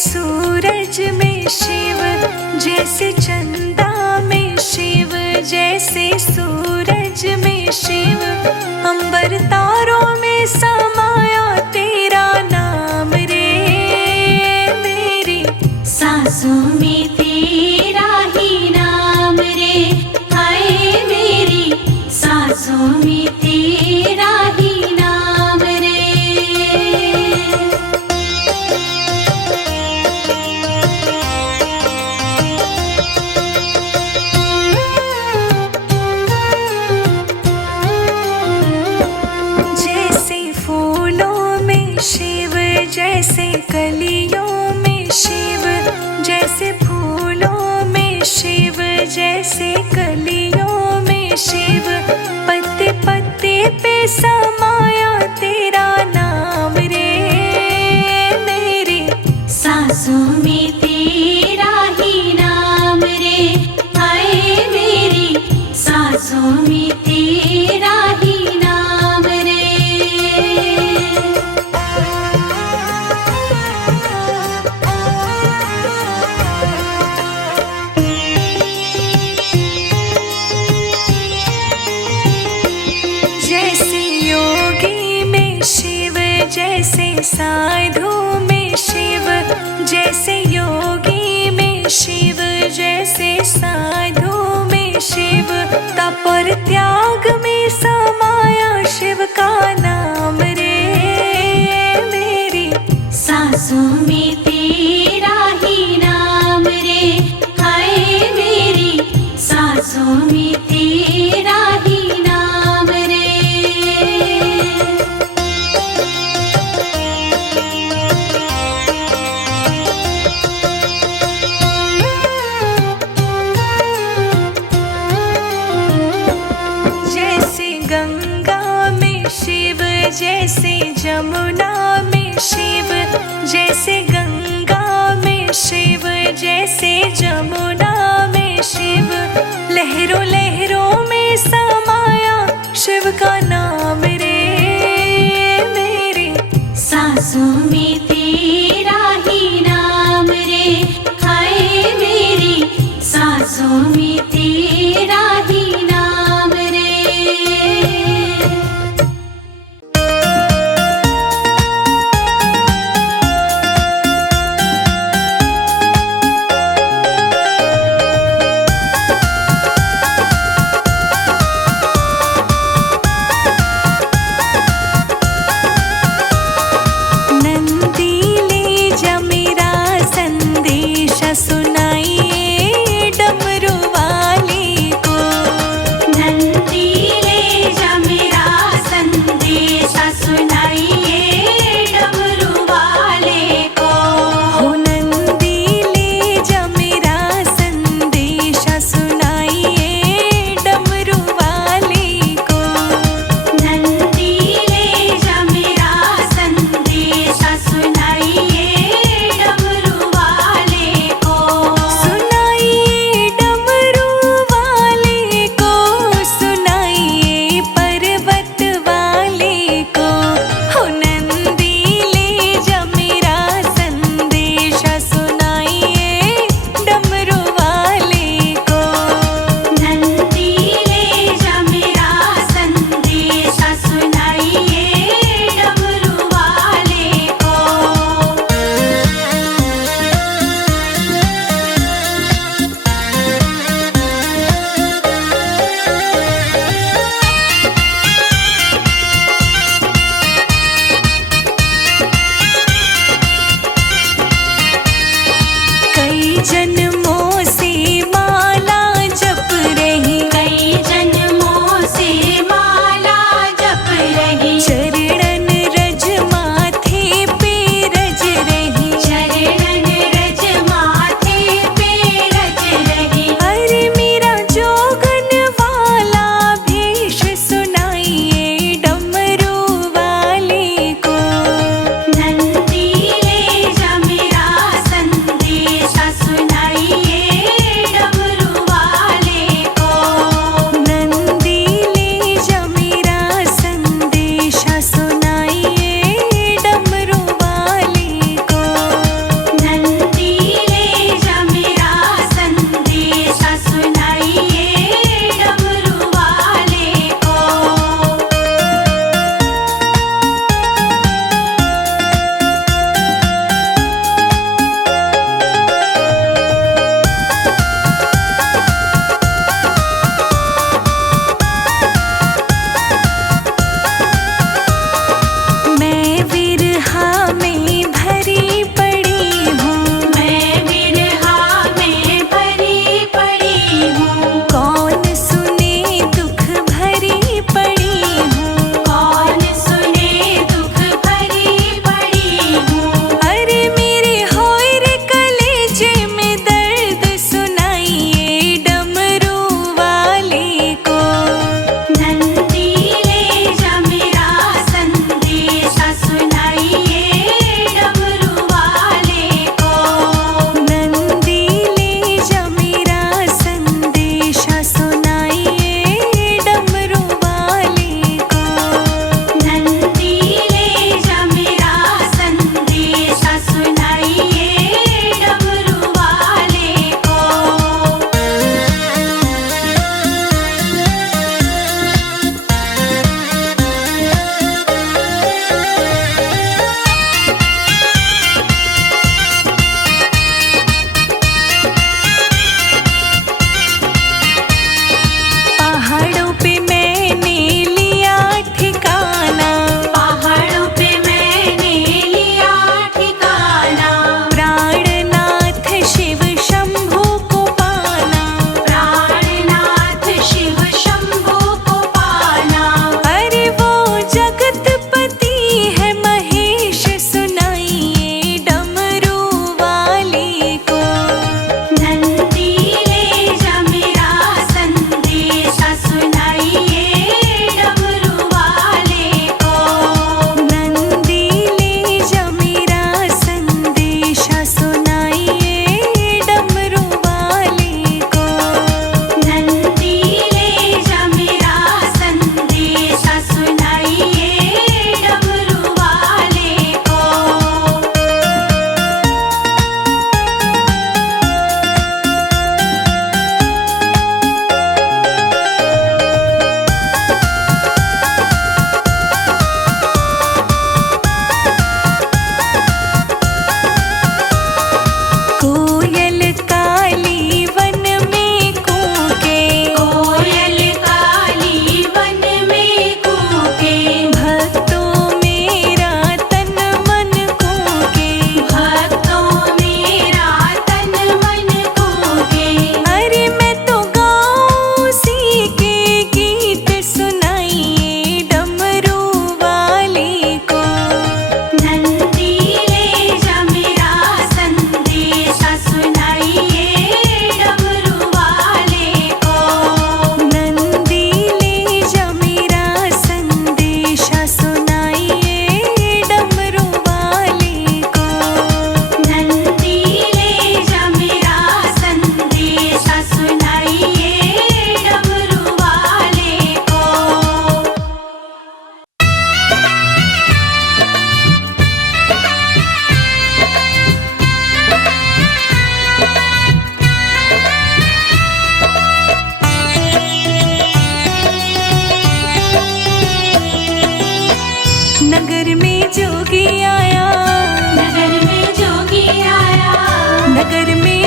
सूरज में शिव, जैसे चंदा में शिव, जैसे सूरज में शिव, अंबर तारों में समाया तेरा नाम रे। मेरी सांसों में तेरा ही नाम रे, हाय मेरी सांसों में तेरा ही नाम रे। जैसे कलियों में शिव, जैसे फूलों में शिव, जैसे कलियों में शिव, पत्ते पत्ते पे समाया तेरा नाम रे। मेरी सांसों में तेरा ही नाम रे, हाय मेरी सांसों में तेरा ही नाम रे। जैसे साधु में शिव, जैसे योगी में शिव, जैसे साधु में शिव, तप और त्याग में समाया शिव का नाम रे। मेरी सांसों में तेरा ही नाम रे, हाय मेरी सांसों में तेरा ही नाम रे। जैसे जमुना में शिव, जैसे गंगा में शिव, जैसे जमुना में शिव, लहरों लहरों में समाया शिव का नाम रे। मेरी सांसों में तेरा ही नाम रे, हाय मेरी सांसों में तेरा ही नाम रे।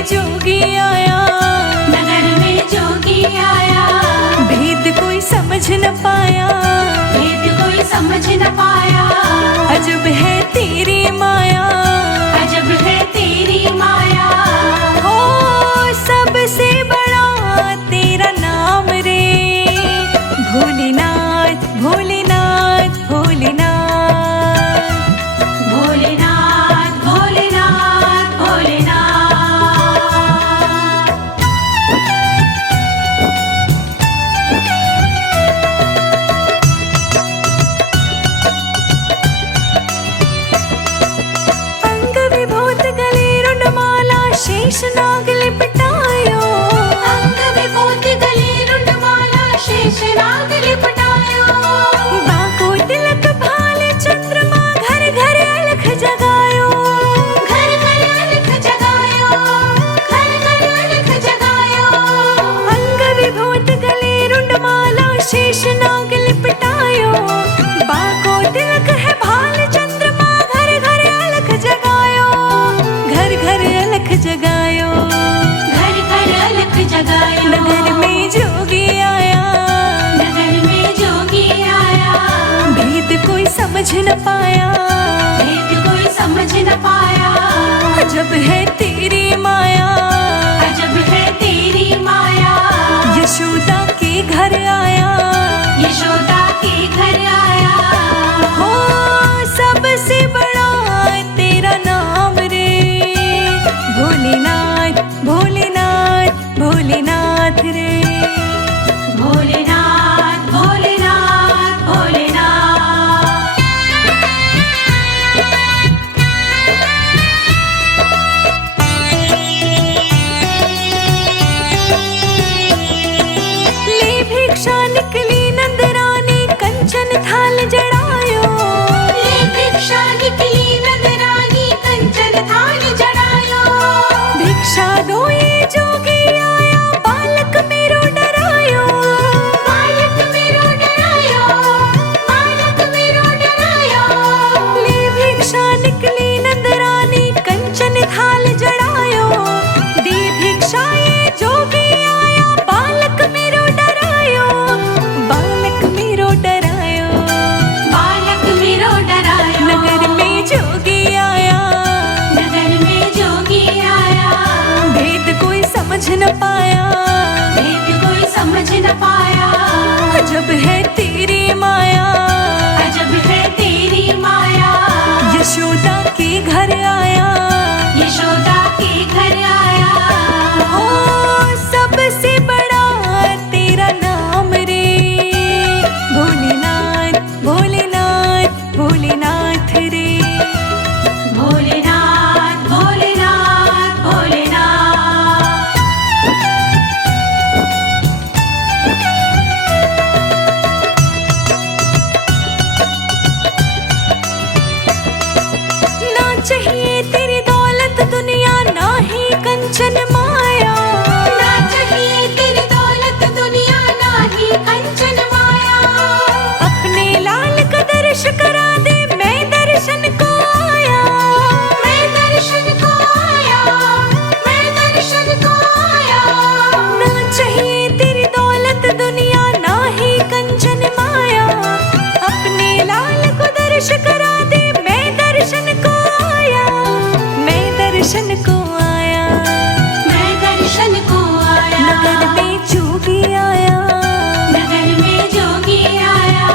जोगी आया, नगर में जोगी आया। भेद कोई समझ न पाया, भेद कोई समझ न पाया। अजब है तेरी माया, अजब है तेरी माया। हो सबसे बड़ा तेरा नाम रे, भोलेनाथ भोलेनाथ भोलेनाथ। भोलेनाथ भोलेनाथ भोलेनाथ। अंग विभूत गले रुंडमाला शेषनाग लिपटायो, अंग विभूत गले रुंडमाला शेषनाग लिपटायो। बाको तिलक भाल चंद्रमा घर घर अलख जगायो, घर घर अलख जगायो, घर घर अलख जगायो। अंग विभूत गले रुंडमाला शेषनाग लिपटायो, बाको तिलक है भाल चंद्रमा घर घर अलख जगायो, घर घर अलख जगायो। घर घर अलख जगायो। नगर में जोगी आया, नगर में जोगी आया। भेद कोई समझ न पाया, भेद कोई समझ न पाया। अजब है तेरी माया, अजब है तेरी माया। यशोदा के घर आया, यशोदा के घर आया। हो सबसे बड़ा तेरा नाम रे, भोलेनाथ भोलेनाथ भोलेनाथ रे। भोलेनाथ भोलेनाथ भोलेनाथ। ले भिक्षा निकली नंदरानी कंचन थाल जड़ायो, ले भिक्षा निकली नंदरानी कंचन थाल जड़ायो। भिक्षा दो ये जोगी आया, बालक मेरो डरायो, बालक मेरो डरायो, बालक मेरो डरायो। ले भिक्षा निकली नंदरानी कंचन थाल जड़ायो, दे भिक्षा ये जोगी आया, बालक मेरो डरायो, बालक मेरो डरायो। बालक मेरो डरायो। नगर में जोगी आया, नगर में जोगी आया। भेद कोई समझ न पाया, भेद कोई समझ न पाया। अजब है तेरी माया, अजब है तेरी माया। यशोदा के घर आया, यशोदा के घर आया। हो सबसे बड़ा तेरा नाम रे, भोलेनाथ भोलेनाथ भोलेनाथ रे। भोलेनाथ भोलेनाथ भोलेनाथ। ना चाहिए तेरी दौलत दुनिया, ना ही कंचन माया, ना चाहिए तेरी दौलत दुनिया, ना ही कंचन माया। अपने लाल का दर्श करा दे, मैं दर्शन को आया, मैं दर्शन को आया, मैं दर्शन को आया। ना चाहिए तेरी दौलत दुनिया, ना ही कंचन माया, अपने लाल को दर्श करा दे, मैं दर्शन को आया, मैं दर्शन को आया। मैं दर्शन को आया। नगर में जोगी आया, नगर में जोगी आया।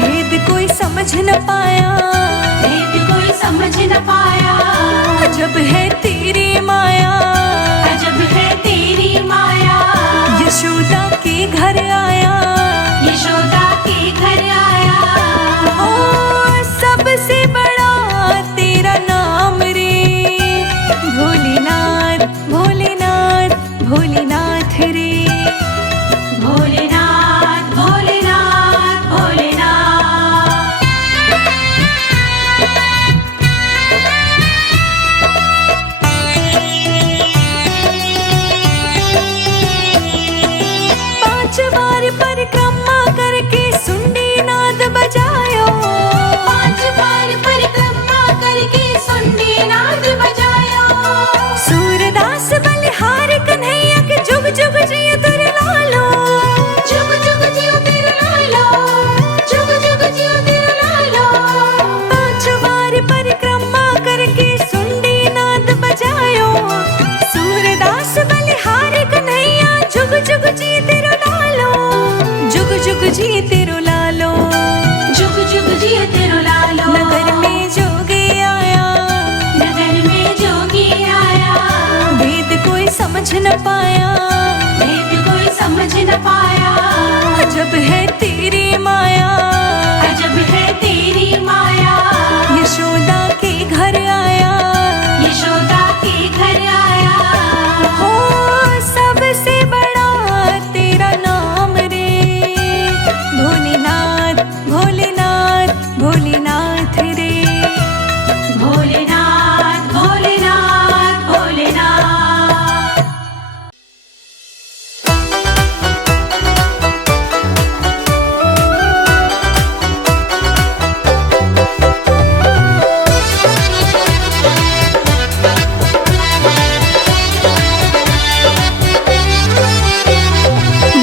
भेद कोई समझ न पाया, भेद कोई समझ न पाया। अजब है तेरी माया, अजब है तेरी माया। यशोदा के घर आया, यशोदा के घर आया। ओ सबसे बड़ा तेरा नाम रे, भोलेनाथ भोलेनाथ भोलेनाथ रे। भोलेनाथ भोलेनाथ भोलेनाथ। सूरदास बन समझ न पाया, भेद कोई समझ न पाया। अजब है तेरी माया, अजब है तेरी माया। यशोदा के घर आया, यशोदा के घर आया। हो सबसे बड़ा तेरा नाम रे, भोलेनाथ भोलेनाथ भोलेनाथ रे। भोलेनाथ भोलेनाथ भोलेनाथ।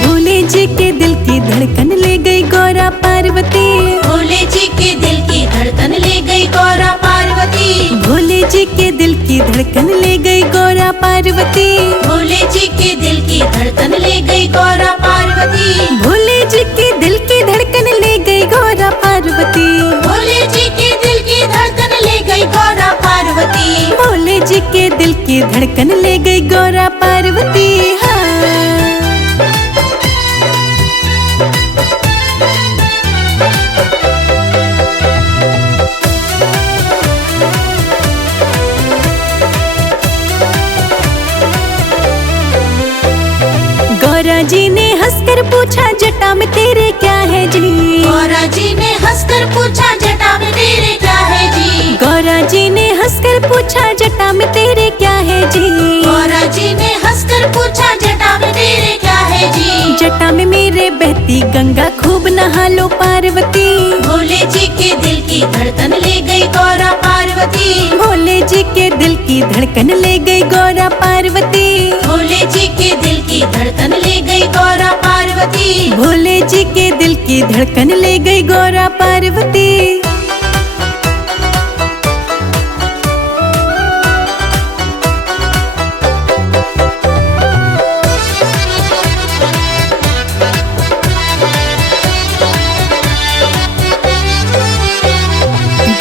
भोले जी के दिल की धड़कन ले गई गौरा पार्वती, भोले जी के दिल की धड़कन ले गई गौरा पार्वती। भोले जी के दिल की धड़कन ले गई गौरा पार्वती, भोले जी के दिल की धड़कन ले गई गौरा पार्वती। भोले जी के दिल की धड़कन ले गई गौरा पार्वती, भोले जी के दिल की धड़कन ले गई गौरा पार्वती। भोले जी के दिल की धड़कन ले गई गौरा पार्वती। हाँ गौरा जी ने हंसकर पूछा जटा में तेरे क्या है जी, गौरा जी ने हंसकर पूछा जटा में तेरे क्या है जी। गौरा जी ने हंसकर पूछा जटा में तेरे क्या है जी, गौरा जी ने हंसकर पूछा जटा में तेरे क्या है जी। जटा में मेरे बहती गंगा खूब नहा लो पार्वती, भोले जी के दिल की धड़कन ले गई गौरा पार्वती। भोले जी के दिल की धड़कन ले गई गौरा पार्वती, भोले जी के दिल की धड़कन ले गई गौरा पार्वती। भोले जी के दिल की धड़कन ले गई गौरा पार्वती।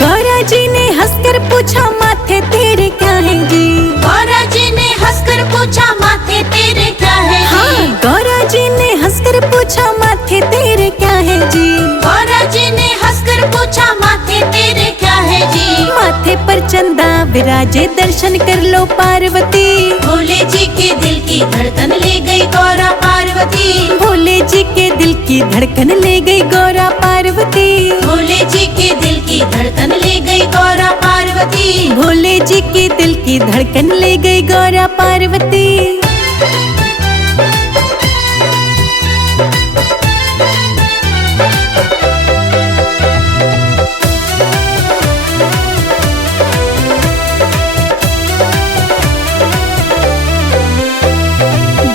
गौरा जी ने हंसकर पूछा माथे तेरे क्या है जी, गौरा जी ने हंसकर पूछा माथे तेरे क्या है हाँ जी। गौरा जी ने हंसकर पूछा माथे तेरे क्या है जी, गौरा जी ने हंसकर पूछा माथे तेरे क्या है जी। माथे पर चंदा विराजे दर्शन कर लो पार्वती, भोले जी के दिल की धड़कन ले गई गौरा पार्वती। भोले जी के दिल की धड़कन ले गई गौरा पार्वती, भोले जी के दिल की धड़कन ले गई गौरा पार्वती। भोले जी की दिल की धड़कन ले गई गौरा पार्वती।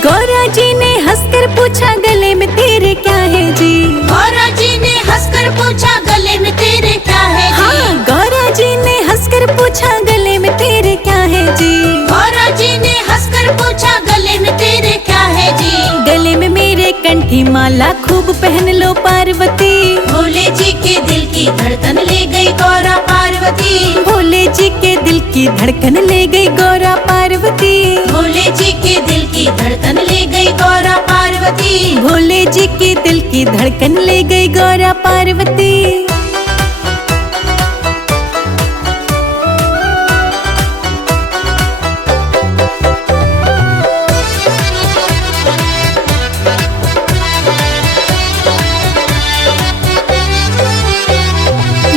गौरा जी ने हंसकर पूछा गले में तेरे क्या है जी, गौरा जी ने हंसकर पूछा गले में तेरे क्या है जी। हाँ गौरा जी ने हंसकर पूछा गले में तेरे क्या है जी, गौरा जी ने हंसकर पूछा गले में तेरे क्या है जी। गले में मेरे कंठी माला खूब पहन लो पार्वती, भोले जी के दिल की धड़कन ले गई गौरा पार्वती। भोले जी के दिल की धड़कन ले गई गौरा पार्वती, भोले जी के दिल की धड़कन ले गई गौरा पार्वती। भोले जी की दिल की धड़कन ले गई गौरा पार्वती।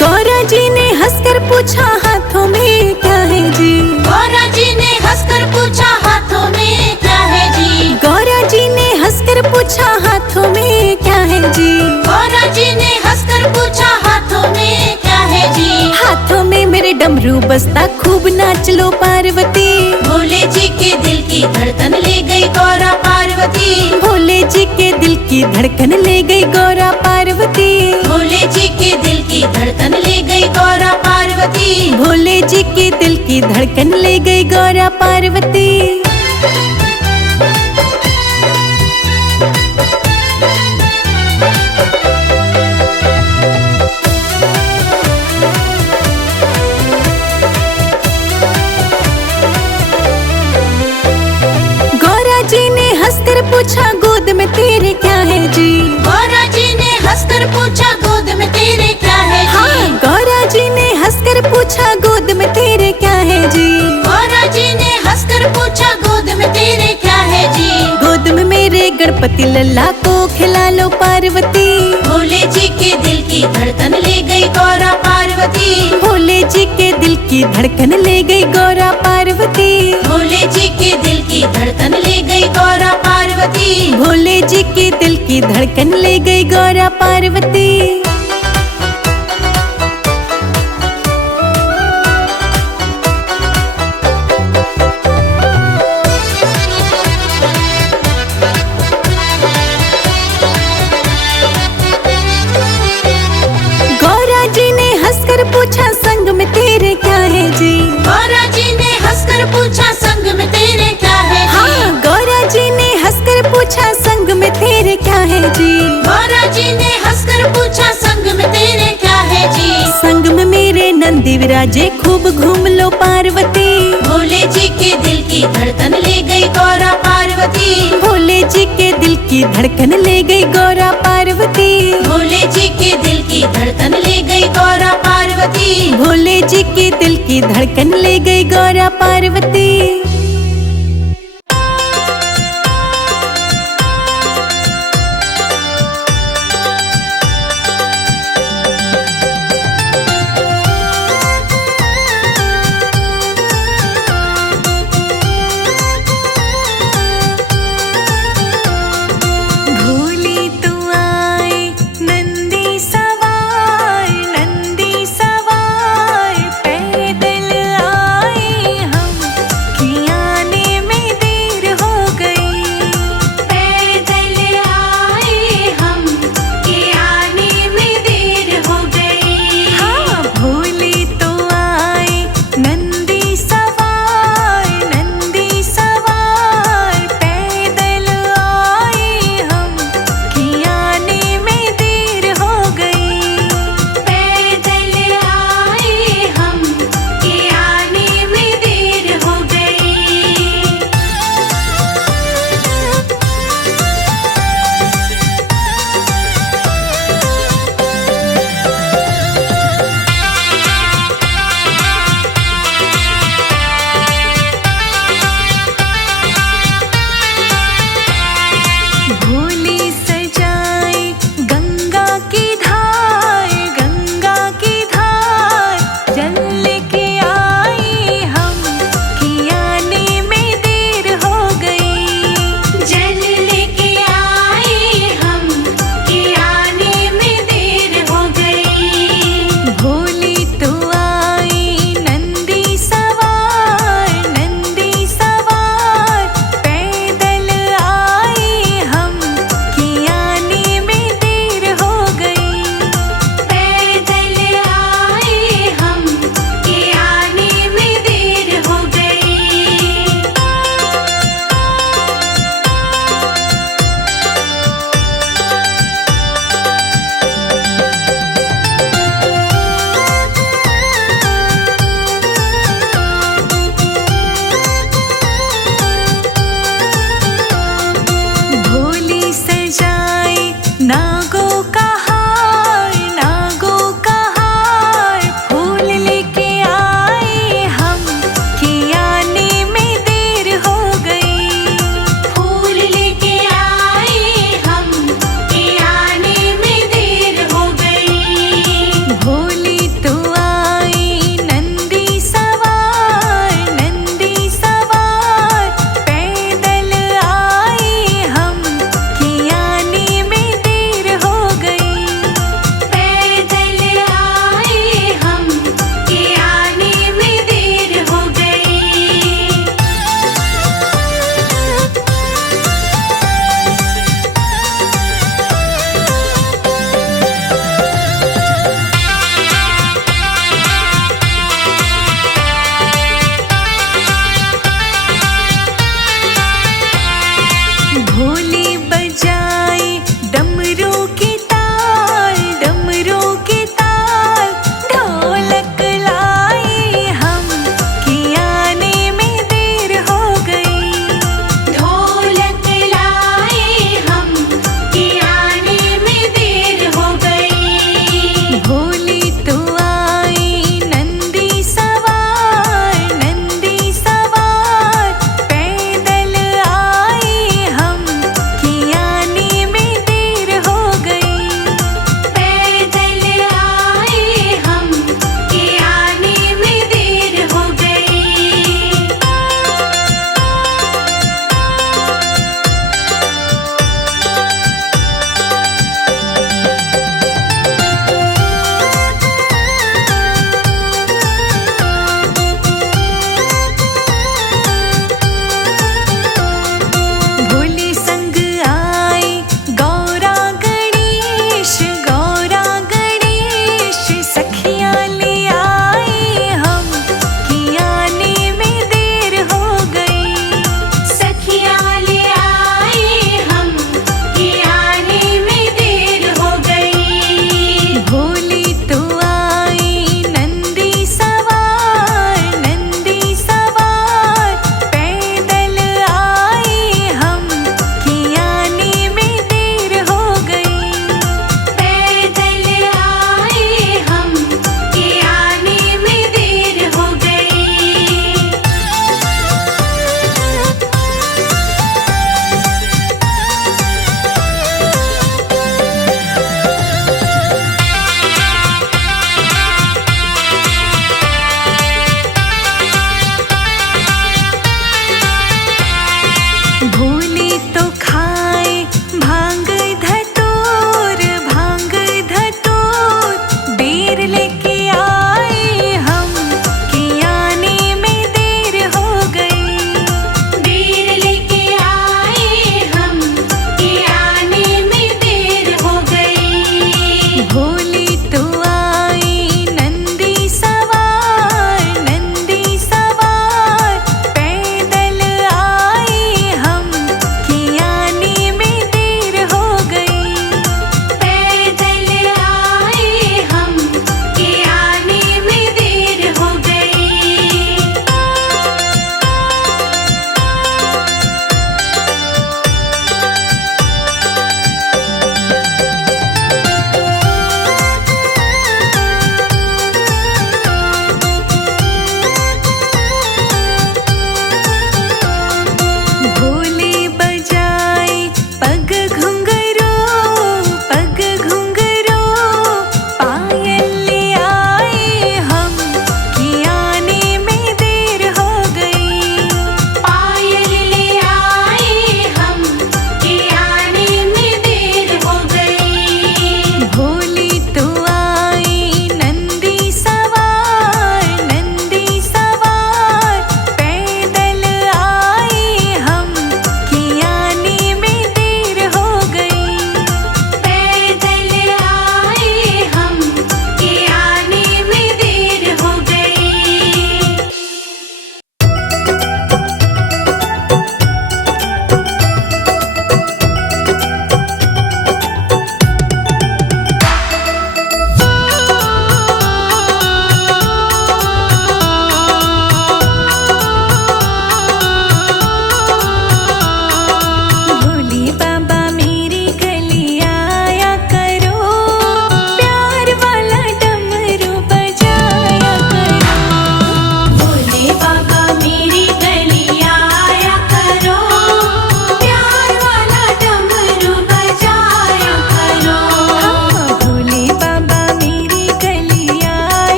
गौरा जी ने हंसकर पूछा हाथों में क्या है जी, गौरा जी ने हंसकर पूछा हाथों में क्या है जी। गौरा जी ने हंसकर पूछा हाथों में क्या है जी, गौरा जी ने हंसकर पूछा हाथों में क्या है जी। हाथों में मेरे डमरू बसता खूब नाच लो पार्वती, भोले जी के दिल की धड़कन ले गई गौरा पार्वती। भोले जी के दिल की धड़कन ले गई गौरा पार्वती, भोले जी के दिल की धड़कन ले गई गौरा पार्वती। भोले जी की दिल की धड़कन ले गई गौरा पार्वती। पूछा गोद में तेरे क्या है जी। गौरा जी ने हंसकर पूछा गोद में तेरे क्या है जी। हाँ, गौरा जी ने हंसकर पूछा गोद में तेरे क्या है जी। गौरा जी ने हंसकर पूछा गोद में तेरे क्या है जी। गोद में मेरे गणपति लल्ला को खिला लो पार्वती। भोले जी के दिल की धड़कन ले गई गौरा पार्वती। भोले जी के दिल की धड़कन ले गई गौरा पार्वती। भोले जी के दिल की धड़कन ले गई गौरा पार्वती। भोले जी की दिल की धड़कन ले गई गौरा पार्वती। गौरा जी ने हंसकर पूछा संग में तेरे क्या है जी। गौरा जी ने हंसकर पूछा संग में तेरे क्या है जी। हाँ, गौरा जी ने हंसकर पूछा संग में तेरे क्या है जी। गौरा जी ने हंसकर पूछा संग में तेरे क्या है जी। संग में मेरे नंदी विराजे खूब घूम लो पार्वती। भोले जी के दिल की धड़कन ले गई गौरा पार्वती। भोले जी के दिल की धड़कन ले गई गौरा पार्वती। भोले जी के दिल की धड़कन ले गई गौरा पार्वती। भोले जी की दिल की धड़कन ले गई गौरा पार्वती। भोले तू आए नंदी सवार पैदल आए हम किया भूल